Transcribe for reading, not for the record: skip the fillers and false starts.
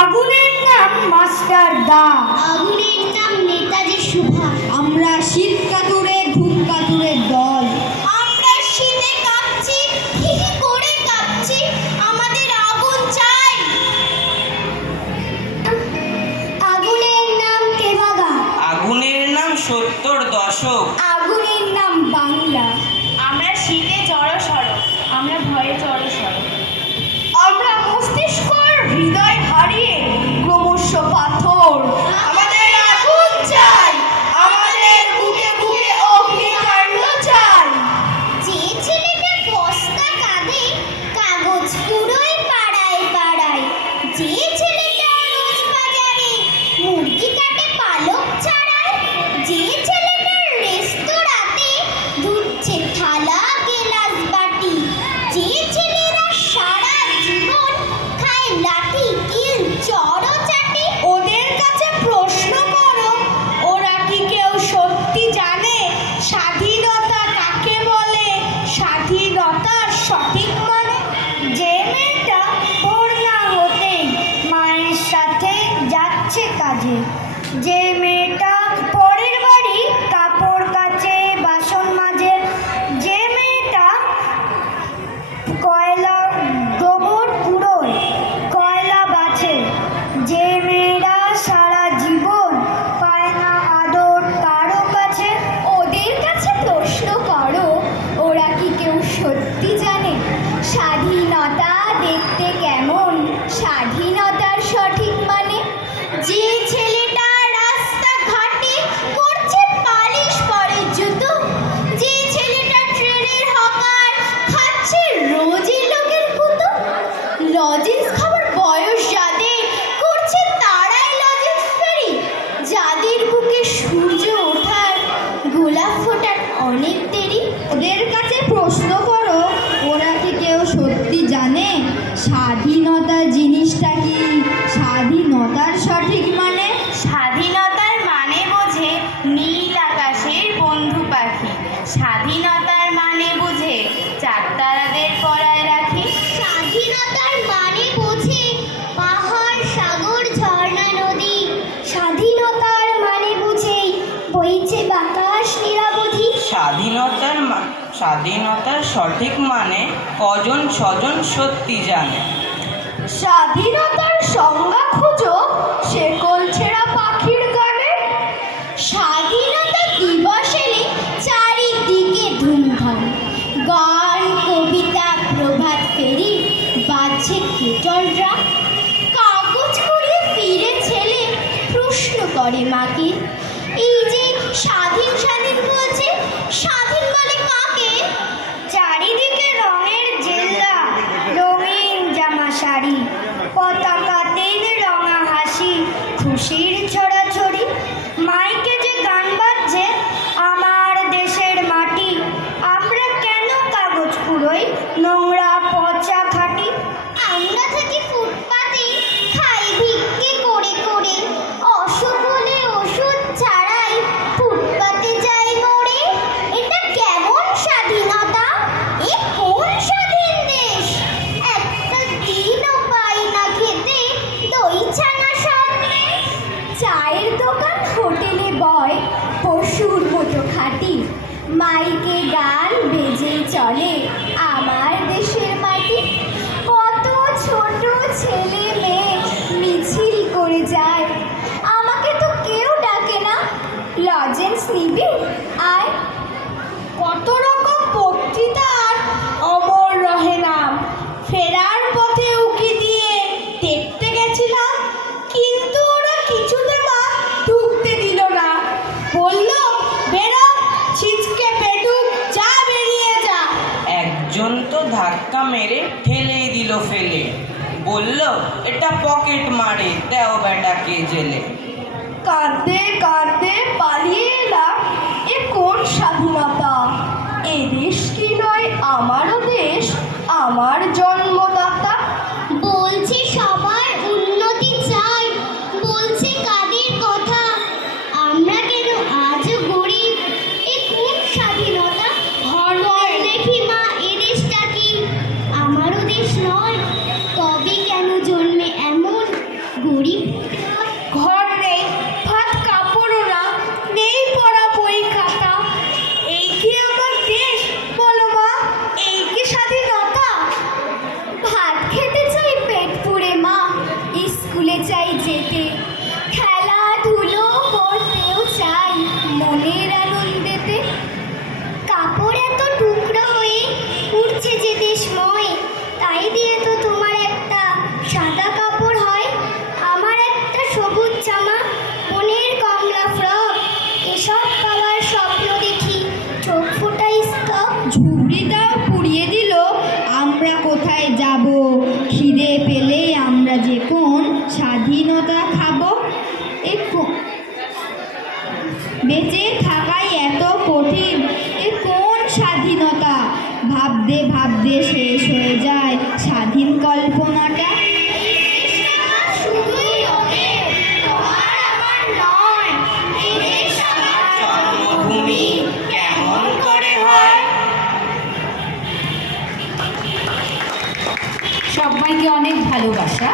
আগুনের নাম মাস্টার দা, আগুনের নাম নেতাজি সুভাষ। আমরা শীত কাতুরে ঘুম কাতুরের দল। আমরা শীতে কাঁপছি, কি করে কাঁপছি, আমাদের আগুন চাই। আগুনের নাম তেভাগা, আগুনের নাম ৭০ দশক। আগুনের নাম বাংলা। আমরা শীতে জড়সড়, আমরা ভয়ে জড়সড়। আমরা মস্তিষ্ক আর হৃদয় হারিয়ে ক্রমশ পাথর। আমাদের আগুন চাই, আমাদের বুকে বুকে অগ্নিকাণ্ড চাই। যে ছেলেটা বস্তা কাঁধে কাগজ কুড়োয় পাড়ায় পাড়ায়, যে ছেলেটা রোজ বাজারে মুরগি কাটে পালক ছাড়ায়, যে ছেলেটা রেস্তোরাঁতে ধুচ্ছে থালা গেলাস বাটি, যে ছেলেরা সারা জীবন খায় লাঠি কিল চড় চাটে। ওদের কাছে প্রশ্ন করো, ওরা কি কেউ সত্যি জানে স্বাধীনতা কাকে বলে, স্বাধীনতার সঠিক মানে? যে মেয়েটা ভোর না হতেই মায়ের সাথে যাচ্ছে কাজে, যে মেয়েটা পরের বাড়ি কাপড় কাচে বাসন মাজে, যে মেয়েটা কয়লা গোবর কুড়োয় কয়লা বাছে, যে মেয়েরা সারা জীবন পায় না আদর কারো কাছে। ওদের কাছে প্রশ্ন করো, ওরা কি কেউ সত্যি জানে স্বাধীনতা দেখতে কেমন, স্বাধীনতার সঠিক মানে? যে ছেলেটা রাস্তাঘাটে করছে পালিশ পরে জুতো, যে ছেলেটা ট্রেনের হকার খাচ্ছে রোজই লোকের কুতো, লজেন্স খাবার বয়স যাদের করছে তারাই লজেন্স ফেরি, যাদের বুকে সূর্য ওঠার গোলাপ ফোটার অনেক দেরি। ওদের কাছে প্রশ্ন করো, ওরা কি কেউ সত্যি জানে স্বাধীনতা জিনিসটা কি, স্বাধীনতার সঠিক মানে? স্বাধীনতার মানে বোঝে নীল আকাশের বন্ধু পাখি, স্বাধীনতার মানে বুঝে চারতারাদের পরায় রাখি, স্বাধীনতার মানে বোঝে পাহাড় সাগর ঝর্ণা নদী, স্বাধীনতার মানে বুঝে বইছে বাতাস নিরাবধি। স্বাধীনতার সঠিক মানে কজন স্বজন সত্যি জানে। স্বাধীনতার সংজ্ঞা খুঁজো শেকল ছেঁড়া পাখির গানে। স্বাধীনতা দিবস এলে চারিদিকে ধুমধাম, গান কবিতা প্রভাত ফেরি বাজছে কীর্তন ড্রাম, কাগজ কুড়িয়ে ফিরে ছেলে প্রশ্ন করে মাকে, এই যে স্বাধীন স্বাধীন বলছে, স্বাধীন বলে কাকে? চারিদিকে রঙের জেল্লা, রঙিন জামা শাড়ি, পতাকাতেন রঙা হাসি, খুশির ছড়াছড়ি। মাইকে যে গান বাজছে আমার দেশের মাটি, আমরা কেন কাগজ কুড়োই নোংরা পচা খাটি। আমরা থাকি ফুটপাতে, খাই ভিক্ষে করে করে, অসুখ হলে ওষুধ ছাড়াই ফুটপাতে যাই মরে। এটা কেমন স্বাধীনতা, এ কোন স্বাধীন দেশ, একটা দিনও পাই না খেতে দই ছানা সন্দেশ। চায়ের দোকান হোটেলে বয় পশুর মতো খাটি, মাইকে গান বেজে চলে আমার দেশের মাটি। কত ছোট ছেলে মেয়ে মিছিল করে যায়, আমাকে তো কেউ ডাকে না, লজেন্স নিবি আয়। কত রকম বক্তৃতার অমর রহে নাম, ফেরার পথে উকি দিয়ে দেখতে গেছিলাম, কিন্তু ওরা কিছুতে মা ঢুকতে দিল না, বলল বেরো ছিচকে পেটুক, যা বেরিয়ে যা। একজন তো ধাক্কা মেরে ঠেলেই দিল ফেলে, বলল এটা পকেট মারে, দেও বেটাকে জেলে। কাঁদতে কাঁদতে পালিয়ে এলাম, এ কোন স্বাধীনতা, এ দেশ কি নয় আমারও দেশ, আমার জন্মদাতা। বলছে সবার উন্নতি চাই, বলছে কাদের কথা, আমরা কেন আজও গরিব, এ কোন স্বাধীনতা। বল দেখি মা এ দেশটা কি আমারও দেশ নয়, তবে কেন জন্মে এমন গরিব ঘর নেই, ভাত কাপড়ও না, নেই পড়া বই খাতা। এই কি আমার দেশ বলো মা? এই কি স্বাধীনতা? ভাত খেতে চাই পেট পুড়ে মা, স্কুলে চাই যেতে, খেলাধুলো করতেও চাই মনের আনন্দেতে। কাপড় এত টুকরো হয়ে উঠছে যে দেশময়, তাই দিয়ে তো তোমার একটা সাদা কাপড় হয়, আমার একটা সবুজ জামা, মনের কমলা ফ্রক। এসব পাওয়ার স্বপ্ন দেখি, চোখ ফোটাই স্তব। ঝুবড়িটাও পুড়িয়ে দিল, আমরা কোথায় যাব? খিদে পেলে আমরা যে কোন স্বাধীনতা খাবো? বেঁচে থাকাই এত কঠিন, এ কোন স্বাধীনতা? ভাবতে ভাবতে শেষ হয়ে যায় স্বাধীন কল্পনাটা। শুধুই ওদের, তোমার আমার নয়, এই দেশ আমার জন্মভূমি কেমন করে হয়? সবাইকে অনেক ভালোবাসা।